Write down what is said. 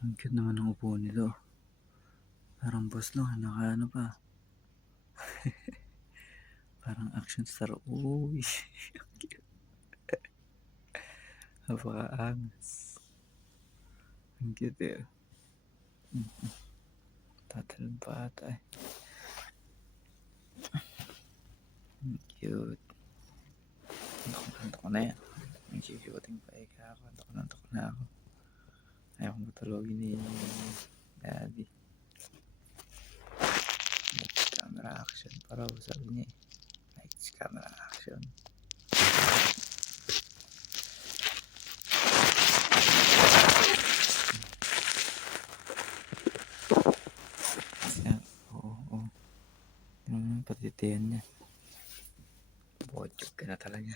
Ang cute naman ng upo nito. Parang boss lang, nakaano pa. Parang action star. Uy, ang cute. Napaka-angas. Ang cute eh. Tatalon pa ata eh. Ang cute. Antok na yan. Ang cute-cuting pa ako. Antok na ako. Ayaw kong matulogin ni Daddy. Lights, camera, action pa raw, sabi niya eh. Lights, camera, action. Oo. Patitiyan niya. Bodyog ka na talaga.